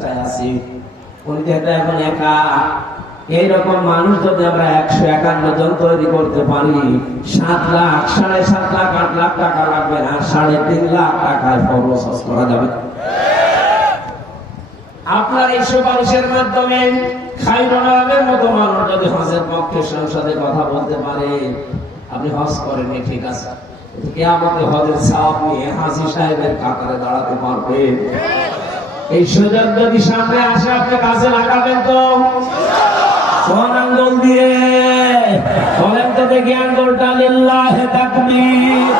চেষ্টায় আছি। উনি তো এখন একা। এইরকম মানুষ যদি আমরা 151 জন তৈরি করতে পারি, 7 লাখ, 7.5 লাখ, 8 লাখ টাকা লাগবে না, 3.5 লাখ টাকায় খরচ করা যাবে। আপনার এই সুপারিশের মাধ্যমে খায়রুল আলমের মতো মানুষ যদি হজের পক্ষে সংসদে কথা বলতে পারে, আপনি হজ করেননি, ঠিক আছে, কিয়ামতে হজের সওয়াব নিয়ে হাজী সাহেবের কাতারে দাঁড়াতে পারবেন। এই সুযোগ যদি সামনে আসে, আপনি কাজে লাগাবেন তো? কোন আঙ্গুল দিয়ে বলেন তো দেখি? আঙ্গুলটা লিল্লাহে তাকবীর।